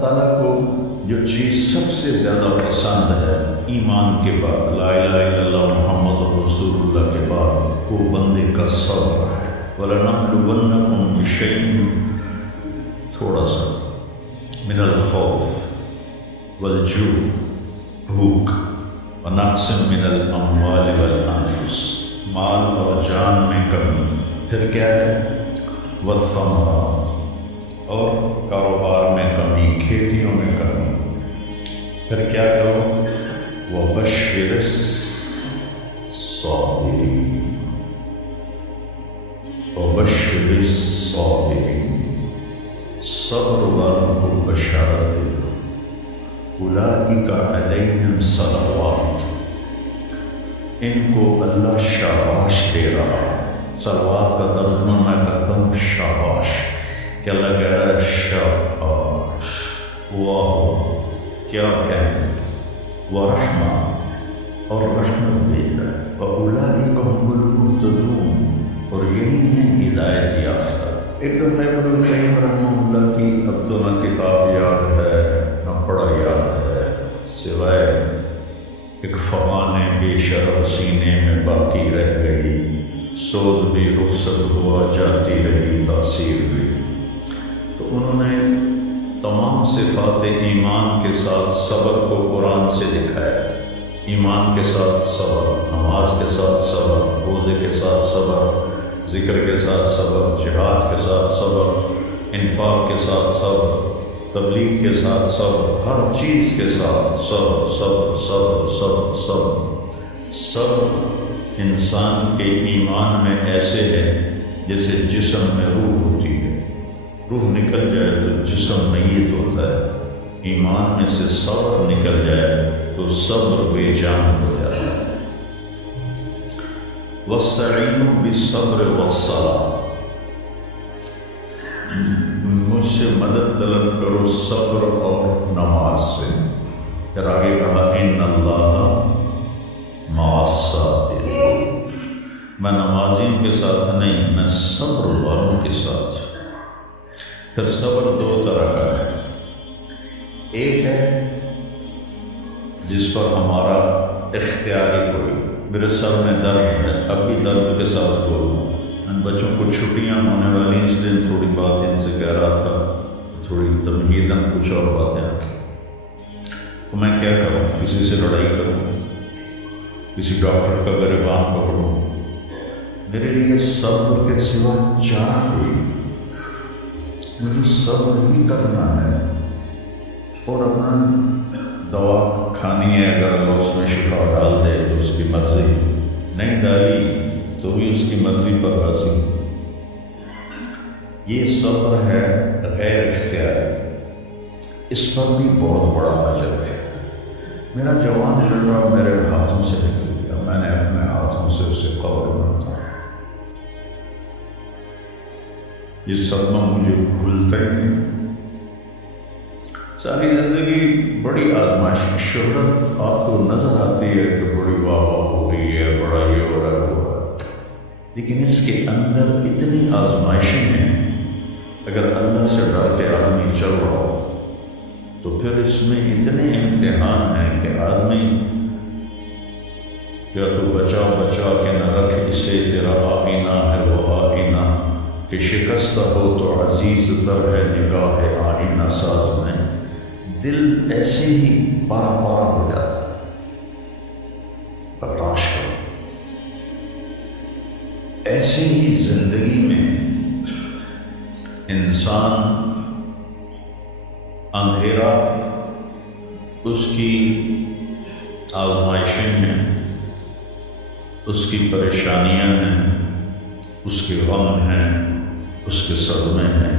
تعالیٰ کو جو چیز سب سے زیادہ پسند ہے ایمان کے بعد، لا الہ الا اللہ محمد رسول اللہ کے بعد، وہ بندے کا صبر ہے۔ وَلَنَبْلُوَنَّكُمْ بِشَيْءٍ، تھوڑا سا، من الخوف والجوع، بھوک، ونقص من الاموال والانفس، مال اور جان میں کمی، پھر کیا ہے، والثمرات، اور کاروبار میں کمی، کھیتیوں میں کمی، پھر کیا کرو، وَبَشِّرِ الصَّابِرِينَ، وَبَشِّرِ الصَّابِرِينَ، صبر والوں کو بشارت دے دو۔ اولئک علیہم صلوات، ان کو اللہ شاباش دے رہا۔ صلوات کا ترجمہ میں کرتا ہوں شاباش، کہ اللہ کہہ رہا ہے شاباش، واہ کیا کہنے، ورحمہ، اور رحمت دے رہا ہے، وَأُولَئِكَ هُمُ الْمُهْتَدُونَ، اور یہی ہیں ہدایت یافتہ۔ ایک دفعہ ابن القیم رحمہ اللہ کی اب تو نہ کتاب یاد ہے نہ پڑھا یاد ہے، سوائے ایک فغان بے شرف سینے میں باقی رہ گئی، سوز بھی رخصت ہوا جاتی رہی تاثیر بھی۔ تو انہوں نے تمام صفات ایمان کے ساتھ صبر کو قرآن سے دکھایا تھا۔ ایمان کے ساتھ صبر، نماز کے ساتھ صبر، روزے کے ساتھ صبر، ذکر کے ساتھ صبر، جہاد کے ساتھ صبر، انفاق کے ساتھ صبر، تبلیغ کے ساتھ صبر، ہر چیز کے ساتھ صبر صبر صبر صبر صبر۔ صبر انسان کے ایمان میں ایسے ہے جیسے جسم میں روح ہوتی ہے، روح نکل جائے تو جسم میت ہوتا ہے، ایمان میں سے صبر نکل جائے تو صبر بے جان ہو جاتا ہے۔ وَاسْتَعِینُوا بِالصَّبْرِ وَالصَّلَاةِ، مجھ سے مدد طلب کرو صبر اور نماز سے۔ پھر آگے کہا اِنَّ اللَّهَ مَعَ الصَّابِرِينَ، میں نمازیوں کے ساتھ نہیں، میں صبر والوں کے ساتھ۔ پھر صبر دو طرح کا ہے، ایک ہے جس پر ہمارا اختیاری کوئی، میرے سر میں درد ہے، اب بھی درد کے ساتھ بولوں، ان بچوں کو چھٹیاں ہونے والی اس لیے تھوڑی بات ان سے کہہ رہا تھا، تھوڑی تمہیداً کچھ اور باتیں آتی، تو میں کیا کروں، کسی سے لڑائی کروں، کسی ڈاکٹر کا گریبان پکڑوں، میرے لیے صبر کے سوا چارہ کوئی، مجھے صبر ہی کرنا ہے، اور اپنا دوا کھانی ہے، اگر اللہ اس میں شفا ڈال دے تو اس کی مرضی، نہیں ڈالی تو بھی اس کی مرضی پر راضی۔ یہ صبر ہے غیر اختیاری، اس پر بھی بہت بڑا اجر ہے۔ میرا جوان لڑکا میرے ہاتھوں سے نکل گیا، میں نے اپنے ہاتھوں سے اسے قبر میں اتارا، یہ صدمہ مجھے بھولتا ہی نہیں۔ ساری زندگی بڑی آزمائش، شہرت آپ کو نظر آتی ہے کہ بڑی واہ واہ ہو رہی ہے، بڑا یہ ہو رہا ہے وہ ہو رہا ہے، لیکن اس کے اندر اتنی آزمائشیں ہیں، اگر اللہ سے ڈر کے آدمی چل رہا ہو تو پھر اس میں اتنے امتحان ہیں کہ آدمی یا تو بچا بچا کے نہ رکھ اسے، تیرا آئینہ ہے وہ آئینہ، کہ شکستہ ہو تو عزیز تر ہے نگاہ آئینہ ساز میں، دل ایسے ہی پارا پارا ہو جاتا ہے۔ برداشت کرو، ایسے ہی زندگی میں انسان اندھیرا اس کی آزمائشیں ہیں، اس کی پریشانیاں ہیں، اس کے غم ہیں، اس کے صدمے ہیں،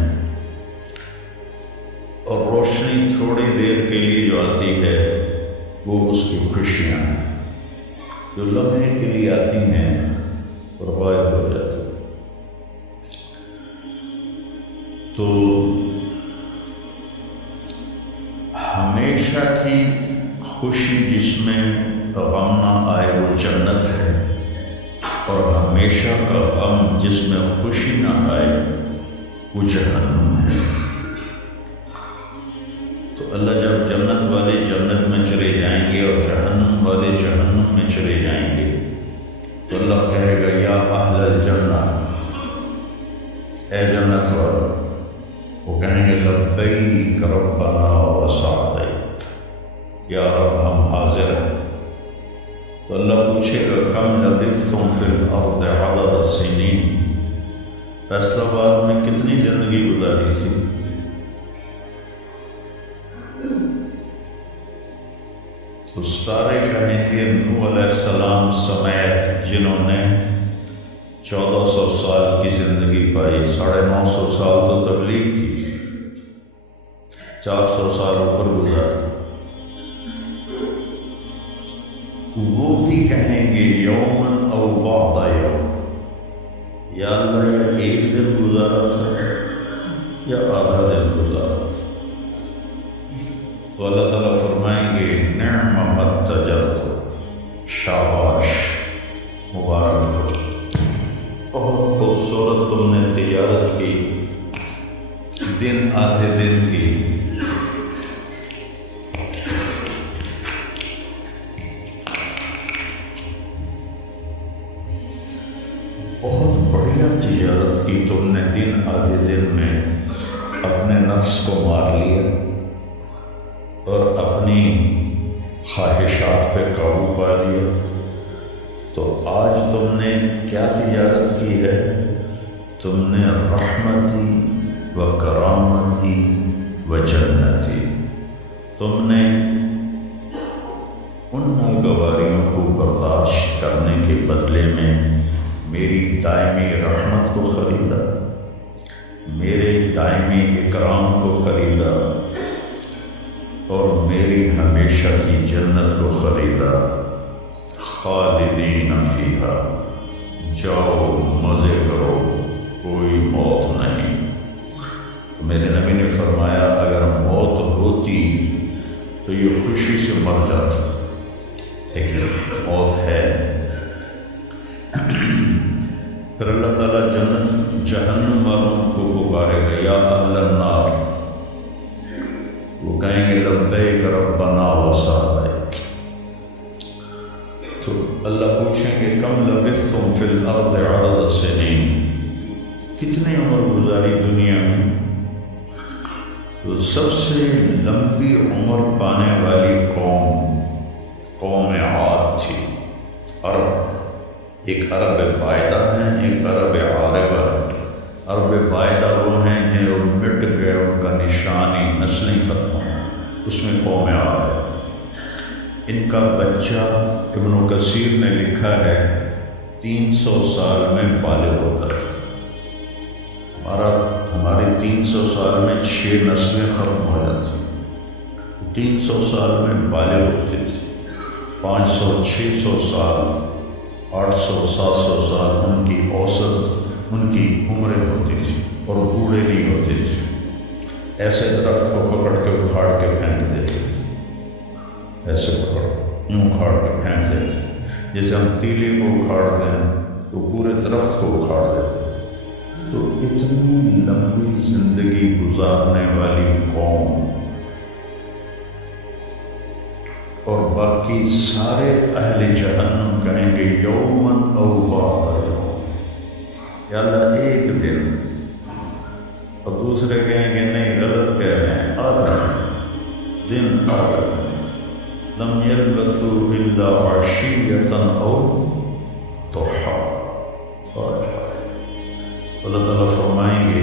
اور روشنی تھوڑی دیر کے لیے جو آتی ہے وہ اس کی خوشیاں ہیں، جو لمحے کے لیے آتی ہیں اور غائب ہو جاتی ہیں۔ تو ہمیشہ کی خوشی جس میں غم نہ آئے وہ جنت ہے، اور ہمیشہ کا غم جس میں خوشی نہ آئے وہ جہنم ہے۔ تو اللہ جب جنت والے جنت میں چلے جائیں گے اور جہنم والے جہنم میں چلے جائیں گے تو اللہ کہے گا یا اہل الجنہ، اے جنت والے، وہ کہیں گے لبیک ربنا وسعدیک، یا رب ہم حاضر ہیں۔ تو اللہ پوچھے گا کم لبثتم فی الارض عدد السنین، فیصلہ آباد میں کتنی زندگی گزاری تھی؟ تو سارے کہیں گے نوح علیہ السلام سمیت جنہوں نے 1400 سال کی زندگی پائی، 950 سال تو تبلیغ کی، 400 سال اوپر گزارے، وہ بھی کہیں گے یومن او بعض یوم، یا اللہ یا ایک دن گزارا تھا یا آدھا دن گزارا تھا۔ تو اللہ تعالیٰ فرمائیں گے نعم ما اتجرت، شاباش، مبارک ہو، بہت خوبصورت تم نے تجارت کی، دن آدھے دن کی، بہت بڑھیا تجارت کی تم نے، دن آدھے دن میں اپنے نفس کو مار لیا اور اپنی خواہشات پہ قابو پا لیا۔ تو آج تم نے کیا تجارت کی ہے؟ تم نے رحمتی و کرامتی و جنتی، تم نے ان ناگواریوں کو برداشت کرنے کے بدلے میں میری دائمی رحمت کو خریدا، میرے دائمی اکرام کو خریدا اور میری ہمیشہ کی جنت کو خریدا۔ خالدین فیہا، جاؤ مزے کرو، کوئی موت نہیں۔ میرے نبی نے فرمایا اگر موت ہوتی تو یہ خوشی سے مر جاتا، لیکن موت ہے۔ پھر اللہ تعالیٰ جہنم والوں کو پکارے گا یا اہل النار، وہ کہیں گے لبیک ربنا وسعدیک۔ تو اللہ پوچھیں گے کم لبثتم فی الارض عدد السنین، کتنی عمر گزاری دنیا میں؟ تو سب سے لمبی عمر پانے والی قوم عاد تھی، عرب۔ ایک عرب بائدہ ہیں، ایک عرب عاربہ ہے۔ عرب بائدہ وہ ہیں جو مٹ گئے، ان کا نشانی نسلیں ختم ہیں، اس میں قوم عاد ہے۔ ان کا بچہ ابن کثیر نے لکھا ہے 300 سال میں بالغ ہوتا تھا۔ ہماری 300 سال میں 6 نسلیں ختم ہو جاتی، 300 سال میں بالغ ہوتے تھے۔ 500 600 سال 800 700 سال ان کی اوسط ان کی عمریں ہوتی تھی اور بوڑھے نہیں ہوتے تھے۔ ایسے درخت کو پکڑ کے اکھاڑ کے پھینک دیتے تھے، ایسے پکڑ یوں اکھاڑ کے پھینک دیتے تھے، جیسے ہم تیلے کو اکھاڑتے ہیں تو پورے درخت کو اکھاڑ دیتے تھے۔ تو اتنی لمبی زندگی گزارنے والی قوم اور باقی سارے اہل جہنم کہیں گے یومن او بعض یوم، یا اللہ ایک دن، اور دوسرے کہیں گے نہیں غلط کہہ رہے ہیں، آدھا دن، آدھا دن۔ لم یلبثوا الا عشیۃ او ضحیٰ۔ اللہ تعالیٰ فرمائیں گے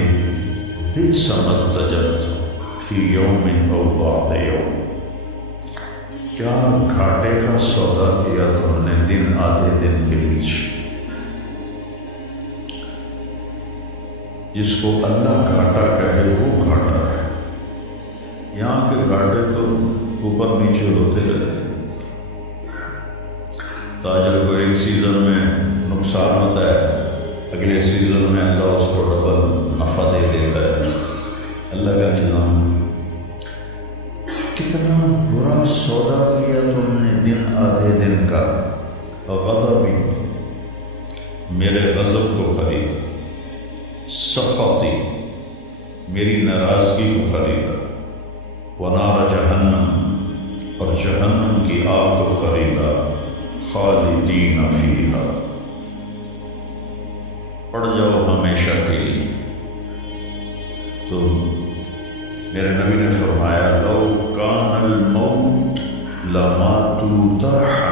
بئس ما اتجرتم فی یوم او بعض یوم، کیا گھاٹے کا سودا کیا تم نے دن آدھے دن کے پیچھے۔ جس کو اللہ گھاٹا کہے وہ گھاٹا ہے، یہاں کے گھاٹے تو اوپر نیچے ہوتے رہتے۔ تاجر کو ایک سیزن میں نقصان ہوتا ہے، اگلے سیزن میں اللہ اس کو ڈبل نفع دے دیتا ہے۔ اللہ کا نظام، کتنا برا سودا کیا تم نے دن آدھے دن کا۔ غضبی، میرے غضب کو خرید، سخطی، میری ناراضگی کو خریدا۔ ونار جہنم، اور جہنم کی آگ کو خریدا، خالدین فیہا، پڑ جاؤ ہمیشہ کے لیے۔ تو میرے نبی نے فرمایا لو کان الموت لماتوا طرحا،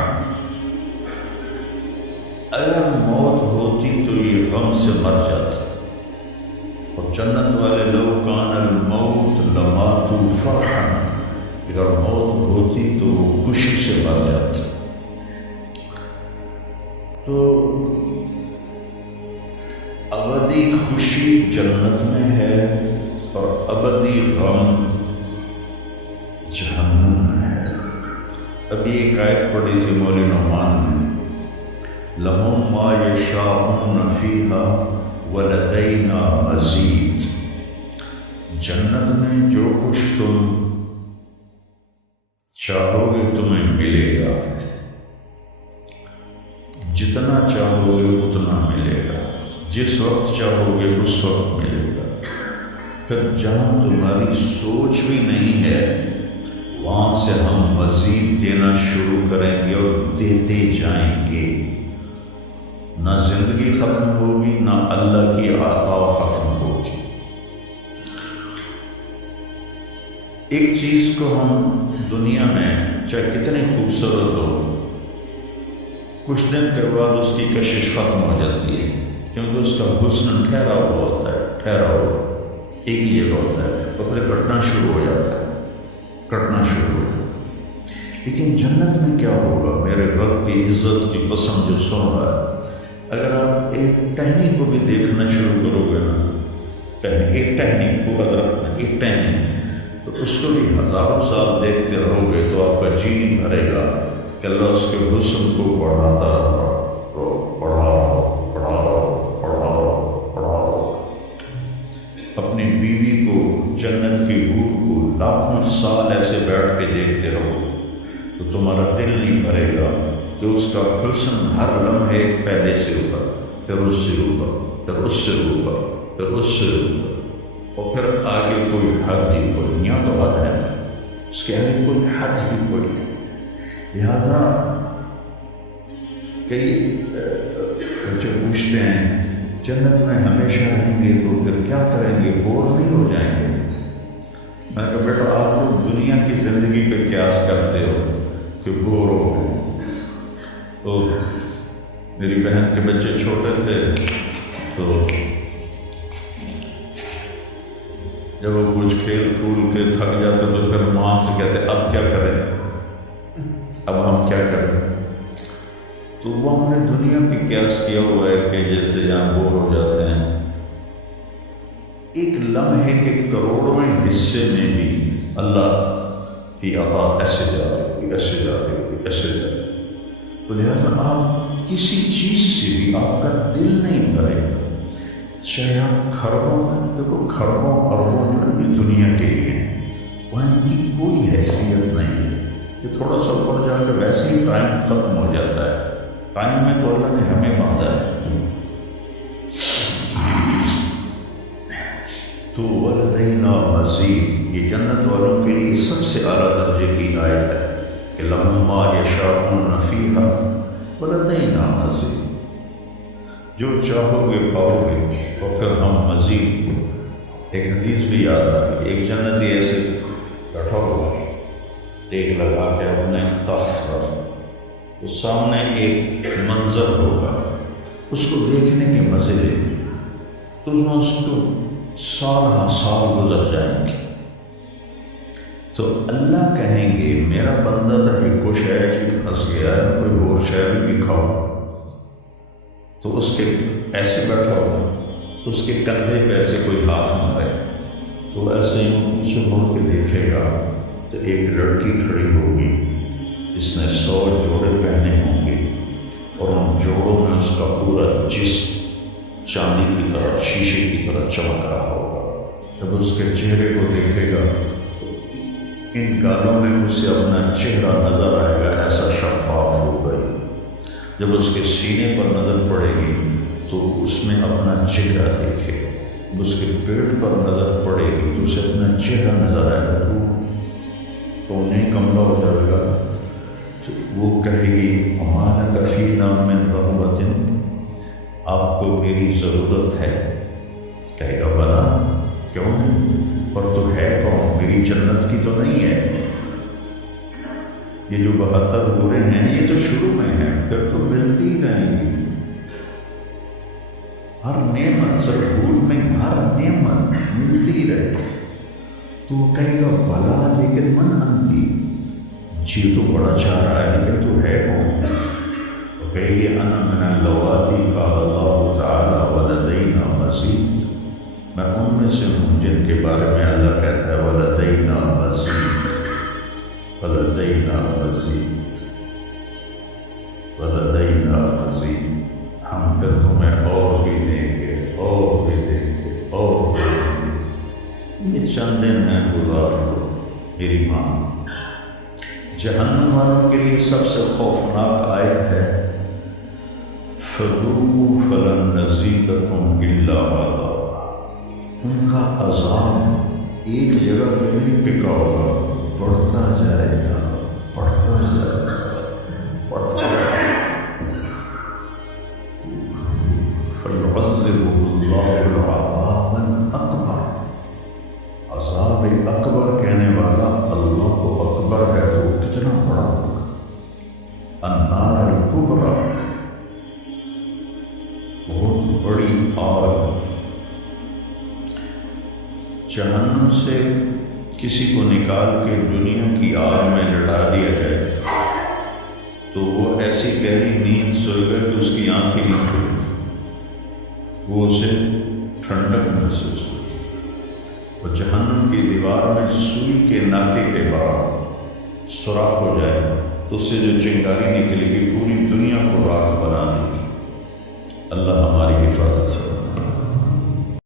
اگر موت ہوتی تو یہ غم سے مر جاتا، اور جنت والے لو کان الموت لماتوا فرحا، اگر موت ہوتی تو وہ خوشی سے مر جاتا۔ تو ابدی خوشی جنت میں ہے اور ابدی غم جہنم میں ہے۔ ابھی ایک آیت پڑھی تھی مولوی نعمان نے، لہم ما یشاءون فیہا ولدینا مزید، جنت میں جو کچھ تم چاہو گے تمہیں ملے گا، جتنا چاہو گے اتنا ملے گا، جس وقت چاہو گے اس وقت ملے گا۔ پھر جہاں تمہاری سوچ بھی نہیں ہے وہاں سے ہم مزید دینا شروع کریں گے اور دیتے جائیں گے، نہ زندگی ختم ہوگی نہ اللہ کی عطا ختم ہوگی۔ ایک چیز کو ہم دنیا میں چاہے کتنی خوبصورت ہو، کچھ دن کے بعد اس کی کشش ختم ہو جاتی ہے، کیونکہ اس کا حسن ٹھہرا ہوا ہوتا ہے، ٹھہرا ہوا ایک ہی جگہ ہوتا ہے، اور پھر کٹنا شروع ہو جاتا ہے، کٹنا شروع ہو جاتا ہے۔ لیکن جنت میں کیا ہوگا؟ میرے رب کی عزت کی قسم جو سن رہا ہے، اگر آپ ایک ٹہنی کو بھی دیکھنا شروع کرو گے نا، ایک ٹہنی پورا درخت ہے، ایک ٹہنی، تو اس کو بھی ہزاروں سال دیکھتے رہو گے تو آپ کا جی نہیں بھرے گا کہ اللہ اس کے حسن کو بڑھاتا اپنی بیوی کو، جنت کی حور کو لاکھوں سال ایسے بیٹھ کے دیکھتے رہو تو تمہارا دل نہیں بھرے گا کہ اس کا حسن ہر لمحے پہلے سے اوپر، پھر اس سے اوپر، پھر اس سے اوپر، پھر اس سے اوپر، اور پھر آگے کوئی حد ہی کوئی، یہاں تو حد ہے، اس کے آگے کوئی حد ہی کوئی نہیں۔ لہٰذا کئی بچے پوچھتے ہیں جنت میں ہمیشہ رہیں گے تو پھر کیا کریں گے، بور نہیں ہو جائیں گے؟ میں کہا بیٹا آپ لوگ دنیا کی زندگی پہ قیاس کرتے ہو کہ بور ہو گئے۔ تو میری بہن کے بچے چھوٹے تھے تو جب وہ کچھ کھیل کھول کے تھک جاتے تو پھر ماں سے کہتے اب کیا کریں، اب ہم کیا کریں؟ تو وہ ہم نے دنیا پہ قیاس کیا ہوا ہے کہ جیسے یہاں بور ہو جاتے ہیں، ایک لمحے کے کروڑویں حصے میں بھی اللہ کی عطا ایسے جا رہی، ایسے جا رہی، ایسے جا رہی۔ تو لہٰذا آپ کسی چیز سے بھی آپ کا دل نہیں بھرے، چاہے آپ کھربوں، دیکھو کھربوں اربوں بھی دنیا کے لیے وہاں ان کی کوئی حیثیت نہیں ہے کہ تھوڑا سا اوپر جا کے ویسے ہی ٹائم ختم ہو جاتا ہے۔ ٹائم میں تو اللہ نے ہمیں باندھا ہے۔ تو ولدینا مزید، یہ جنت والوں کے لیے سب سے اعلیٰ درجے کی آیت ہے کہ لہم ما یشاءون فیہا ولدینا مزید، جو چاہو گے پاؤ گے، اور پھر ہم مزید۔ ایک حدیث بھی یاد آ گئی، ایک جنتی ایسے بیٹھا ہوا ایک لگا کے اپنے تخت پر، اس سامنے ایک منظر ہوگا، اس کو دیکھنے کے مزے لے تو اس کو سال ہا سال گزر جائیں گے، تو اللہ کہیں گے میرا بندہ تو ایک کو شاید پھنس گیا ہے، کوئی اور شاید بھی کھاؤ، تو اس کے ایسے بیٹھا ہو تو اس کے کندھے پہ ایسے کوئی ہاتھ مارے تو ایسے ہی پیچھے مڑ کے دیکھے گا تو ایک لڑکی کھڑی ہوگی جس نے 100 جوڑے پہنے ہوں گے، اور ان جوڑوں میں اس کا پورا جسم چاندی کی طرح، شیشے کی طرح چمک رہا ہوگا۔ جب اس کے چہرے کو دیکھے گا تو ان گالوں میں اسے اپنا چہرہ نظر آئے گا، ایسا شفاف ہوگا۔ جب اس کے سینے پر نظر پڑے گی تو اس میں اپنا چہرہ دیکھے گا، اس کے پیٹ پر نظر پڑے گی تو اسے اپنا چہرہ نظر آئے گا، تو تو انہیں کملہ ہو جائے گا، تو وہ کہے گی ہمارا فینا من رغبۃ، آپ کو میری ضرورت ہے؟ کہے گا بلا، کیوں نہیں، اور تو ہے کون، میری جنت کی تو نہیں ہے۔ یہ جو 72 حوریں ہیں یہ تو شروع میں ہیں، پھر تو ملتی ہی رہیں گی ہر نعمت، صرف حور میں ہر نعمت ملتی رہے۔ تو وہ کہے گا بلا لیکن من انتی، جی تو بڑا چاہ رہا ہے لیکن تو ہے کون؟ تو کہے گی انا من اللواتی قال اللہ تعالی ولدینا مزید، میں ان میں سے ہوں جن کے بارے میں اللہ کہتا ہے ولدینا مزید، ولدینا مزید، ولدینا مزید، ہم پھر تمہیں اور بھی دیں گے، اور بھی دیں گے، اور بھی دیں گے۔ یہ چند دن ہیں، گزار لو میری ماں۔ جہنم والوں کے لیے سب سے خوفناک آیت ہے فَذُوقُوا فَلَن نَّزِيدَكُمْ إِلَّا عَذَابًا، ان کا عذاب ایک جگہ پہ نہیں ٹکا ہوگا، بڑھتا جائے گا، بڑھتا جائے گا، بڑھتا جائے گا۔ فَيُعَذِّبُهُ اللَّهُ الْعَذَابَ الْأَكْبَرَ، عذاب اکبر کہنے والا اللہ اکبر ہے تو کتنا بڑا ہوگا۔ النار الکبریٰ، بہت بڑی آگ۔ جہنم سے کسی کو نکال کے دنیا کی آگ میں لٹا دیا جائے تو وہ ایسی گہری نیند سوئے گا کہ اس کی آنکھ ہی نہیں کھلے گی، وہ اسے ٹھنڈک محسوس ہوگی۔ اور جہنم کی دیوار میں سوئی کے ناکے کے بعد سوراخ ہو جائے تو اس سے جو چنگاری نکلے گی پوری دنیا کو راکھ بنا دے گی۔ اللہ ہماری حفاظت سے